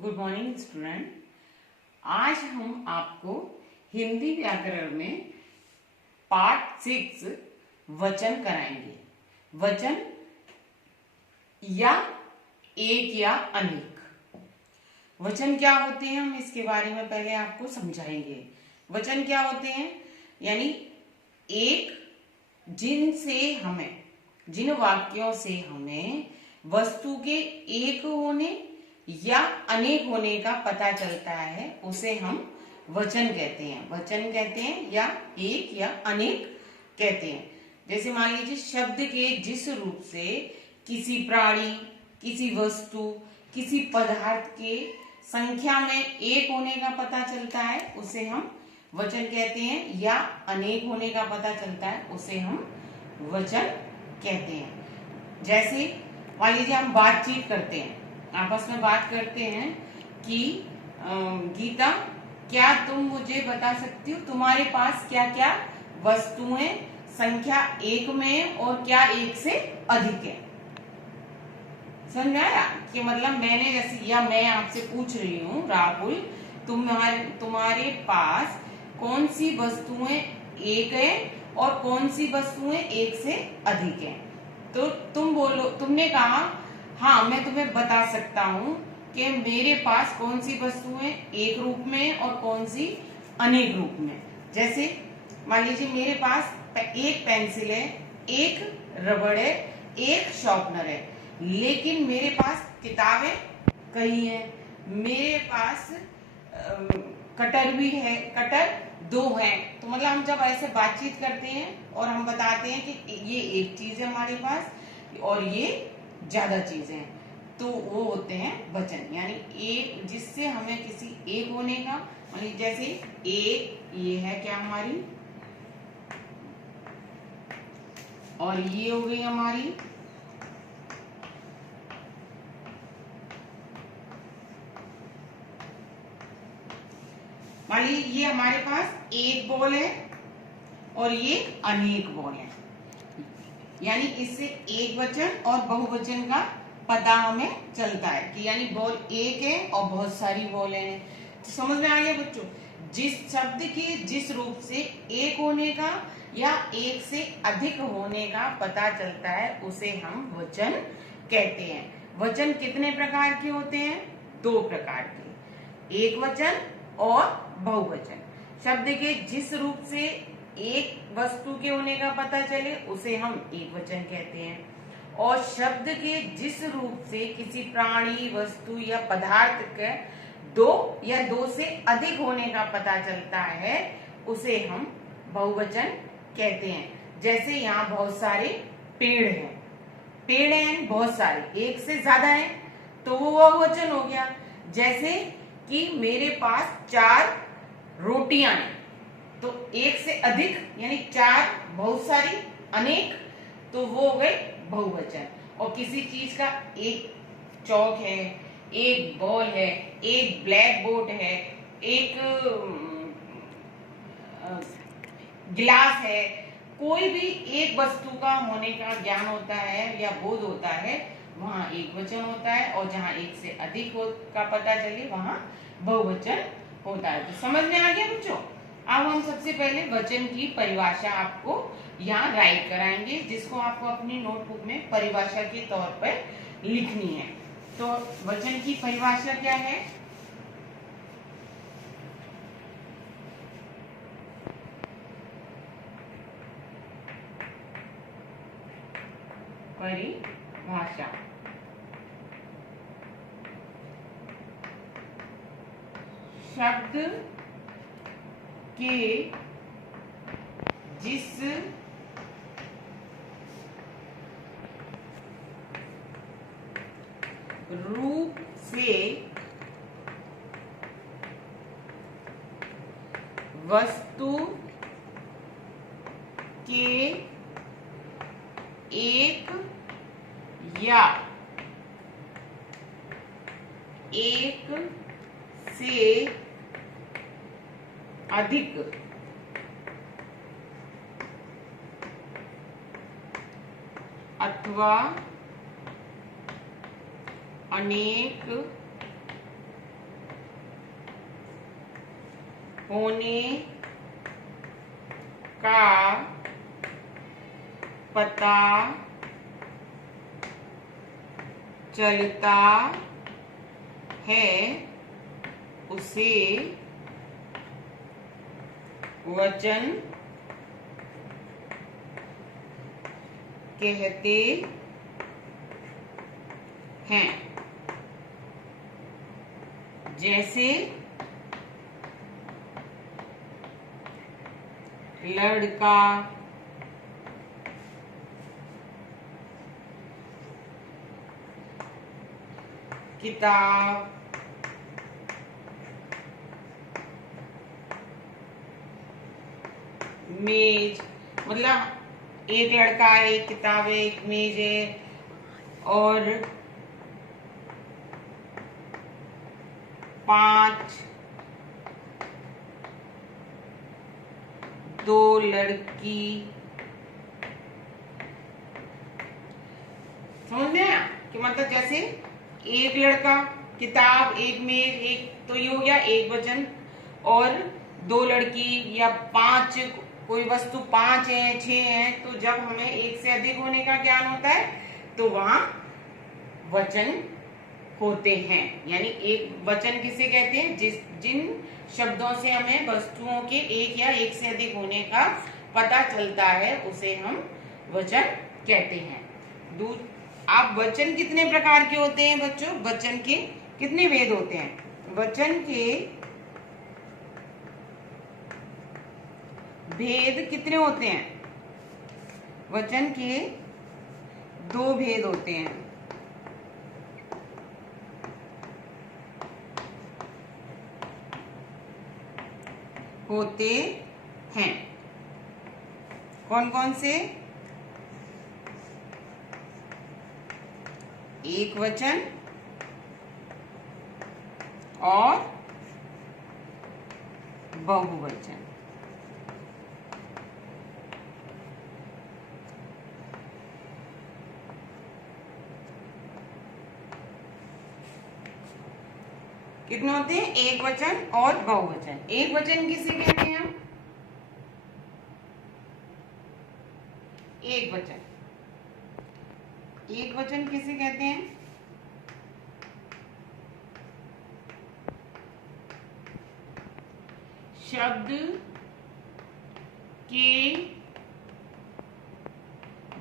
Good morning student. आज हम आपको हिंदी व्याकरण में पार्ट 6 वचन कराएंगे। वचन या एक या अनेक। वचन क्या होते हैं हम इसके बारे में पहले आपको समझाएंगे। वचन क्या होते हैं, यानी एक जिन वाक्यों से हमें वस्तु के एक होने या अनेक होने का पता चलता है उसे हम वचन कहते हैं। वचन कहते हैं या एक या अनेक कहते हैं। जैसे मान लीजिए शब्द के जिस रूप से किसी प्राणी, किसी वस्तु, किसी पदार्थ के संख्या में एक होने का पता चलता है उसे हम वचन कहते हैं, या अनेक होने का पता चलता है उसे हम वचन कहते हैं। जैसे मान लीजिए हम बातचीत करते हैं, आपस में बात करते हैं कि गीता, क्या तुम मुझे बता सकती हो तुम्हारे पास क्या क्या वस्तुएं संख्या एक में और क्या एक से अधिक है। समझ में आया कि मतलब मैंने जैसे, या मैं आपसे पूछ रही हूँ राहुल, तुम्हारे पास कौन सी वस्तुएं एक है और कौन सी वस्तुएं एक से अधिक है। तो तुमने कहा हाँ मैं तुम्हें बता सकता हूँ कि मेरे पास कौन सी वस्तुएं एक रूप में और कौन सी अनेक रूप में। जैसे मान लीजिए मेरे पास एक पेंसिल है, एक रबड़ है, एक शार्पनर है, लेकिन मेरे पास किताबें कई हैं। मेरे पास कटर भी है, कटर 2 हैं। तो मतलब हम जब ऐसे बातचीत करते हैं और हम बताते हैं कि ये एक चीज है हमारे पास और ये ज्यादा चीजें हैं, तो वो होते हैं वचन। यानी एक जिससे हमें किसी एक होने का, जैसे एक ये है क्या हमारी, और ये हो गई हमारी, मान लीजिए ये हमारे पास एक बॉल है और ये अनेक बॉल है। यानी इससे एक वचन और बहुवचन का पता हमें चलता है कि यानी बॉल एक है और बहुत सारी बॉल हैं। तो समझ में आ गया बच्चों, जिस शब्द के जिस रूप से एक होने का या एक से अधिक होने का पता चलता है उसे हम वचन कहते हैं। वचन कितने प्रकार के होते हैं? 2 प्रकार के, एक वचन और बहुवचन। शब्द के जिस रूप से एक वस्तु के होने का पता चले उसे हम एक वचन कहते हैं, और शब्द के जिस रूप से किसी प्राणी, वस्तु या पदार्थ के 2 या 2 से अधिक होने का पता चलता है उसे हम बहुवचन कहते हैं। जैसे यहाँ बहुत सारे पेड़ हैं बहुत सारे, एक से ज्यादा है तो वो बहुवचन हो गया। जैसे कि मेरे पास 4 रोटियां हैं, तो एक से अधिक यानी 4, बहुत सारी, अनेक, तो वो हो गए बहुवचन। और किसी चीज का एक चौक है, एक बॉल है, एक ब्लैक बोर्ड है, एक गिलास है, कोई भी एक वस्तु का होने का ज्ञान होता है या बोध होता है, वहां एक वचन होता है, और जहां एक से अधिक का पता चले वहां बहुवचन होता है। तो समझ में आ गया बच्चों। अब हम सबसे पहले वचन की परिभाषा आपको यहाँ राइट कराएंगे, जिसको आपको अपनी नोटबुक में परिभाषा के तौर पर लिखनी है। तो वचन की परिभाषा क्या है? परिभाषा शब्द के जिस रूप से वस्तु के एक या एक से अधिक अथवा अनेक होने का पता चलता है उसे वचन कहते हैं। जैसे लड़का, किताब, मेज, मतलब एक लड़का है, एक किताब है, एक मेज है, और 5 2 लड़की। समझ में आया कि मतलब जैसे एक लड़का, किताब, एक मेज, एक, तो ये हो गया एक वचन, और 2 लड़की या 5, कोई वस्तु 5 है, 6 है, तो जब हमें एक से अधिक होने का ज्ञान होता है तो वहां वचन होते हैं। यानी एक वचन किसे कहते हैं? जिन शब्दों से हमें वस्तुओं के एक या एक से अधिक होने का पता चलता है उसे हम वचन कहते हैं। आप वचन कितने प्रकार के होते हैं बच्चों? वचन के कितने भेद होते हैं? वचन के भेद कितने होते हैं? वचन के 2 भेद होते हैं। होते हैं कौन कौन से? एक वचन और बहुवचन। कितने होते हैं? एक वचन और बहुवचन। एक वचन किसे कहते हैं हम? एक वचन, एक वचन किसे कहते हैं? शब्द के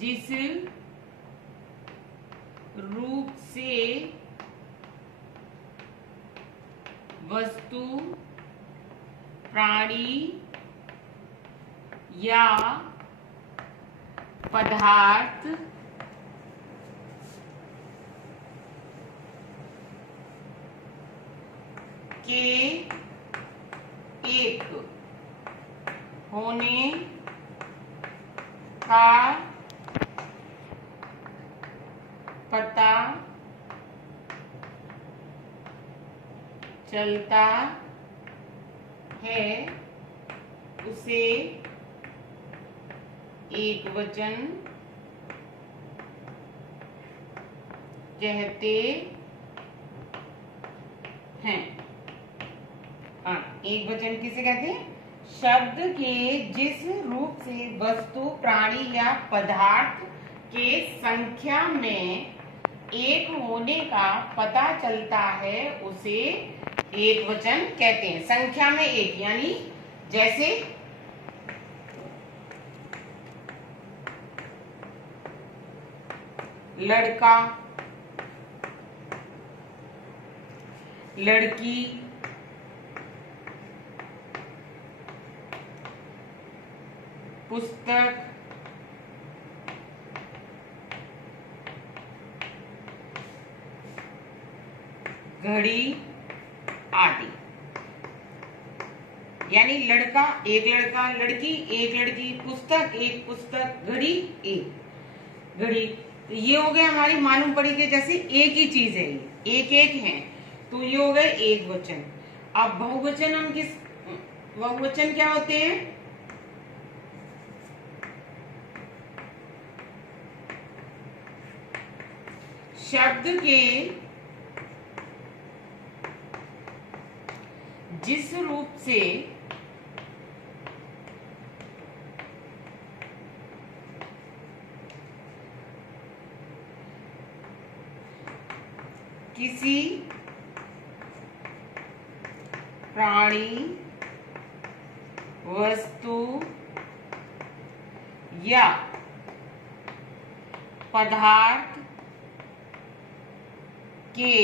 जिस रूप से वस्तु, प्राणी या पदार्थ के एक होने का पता चलता है उसे एक वचन कहते हैं। एक वचन किसे कहते हैं? शब्द के जिस रूप से वस्तु, प्राणी या पदार्थ के संख्या में एक होने का पता चलता है उसे एक वचन कहते हैं। संख्या में एक, यानी जैसे लड़का, लड़की, पुस्तक, घड़ी आदि। यानी लड़का, एक लड़का, लड़की, एक लड़की, पुस्तक, एक पुस्तक, घड़ी, एक घड़ी। तो ये हो गए हमारी मालूम पड़ी कि जैसे एक ही चीज है, ये एक एक है, तो ये हो गए एक वचन। अब बहुवचन हम किस, बहुवचन क्या होते हैं? शब्द के जिस रूप से किसी प्राणी, वस्तु या पदार्थ के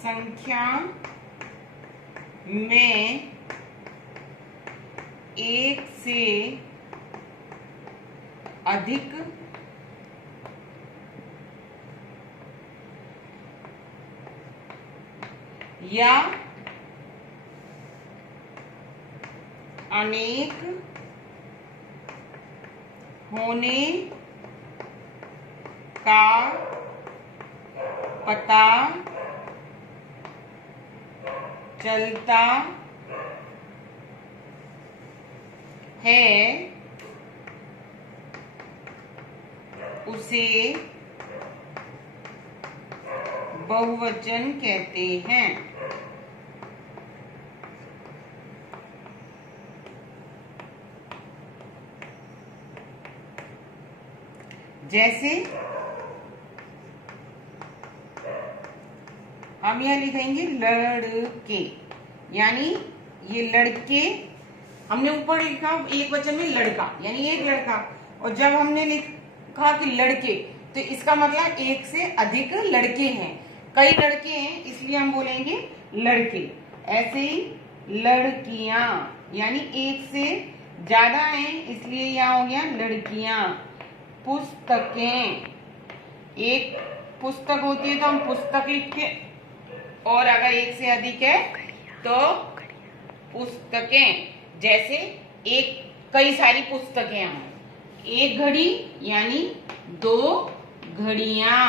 संख्या में एक से अधिक या अनेक होने का पता चलता है, उसे बहुवचन कहते हैं। जैसे हम यह लिखेंगे लड़के, यानी ये लड़के हमने ऊपर लिखा एक वचन में लड़का, यानी एक लड़का, और जब हमने लिखा कि लड़के तो इसका मतलब एक से अधिक लड़के हैं, कई लड़के हैं, इसलिए हम बोलेंगे लड़के। ऐसे ही लड़कियां, यानी एक से ज्यादा हैं, इसलिए यहाँ हो गया लड़कियां। पुस्तकें, एक पुस्तक होती है तो हम पुस्तक लिखते, और अगर एक से अधिक है तो पुस्तकें। जैसे एक कई सारी पुस्तकें हैं, एक घड़ी यानी दो घड़ियां।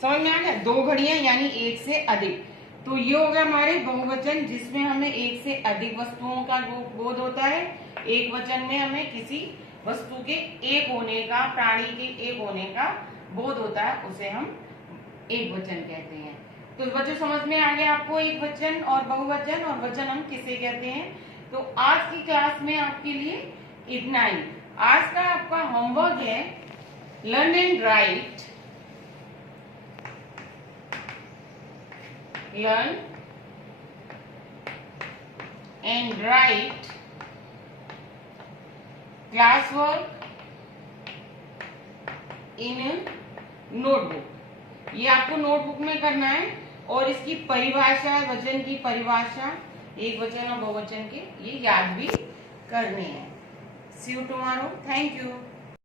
समझ में आ गया? दो घड़ियां यानी एक से अधिक। तो ये हो गया हमारे बहुवचन, जिसमें हमें एक से अधिक वस्तुओं का बोध होता है। एक वचन में हमें किसी वस्तु के एक होने का, प्राणी के एक होने का बोध होता है, उसे हम एक वचन कहते हैं। तो बच्चों समझ में आ गया आपको एक वचन और बहुवचन, और वचन हम किसे कहते हैं। तो आज की क्लास में आपके लिए इतना ही। आज का आपका होमवर्क है learn and right, learn and write classwork in notebook। ये आपको नोटबुक में करना है, और इसकी परिभाषा, वचन की परिभाषा, एक वचन और बहुवचन के, ये याद भी करने हैं। See you tomorrow. Thank you.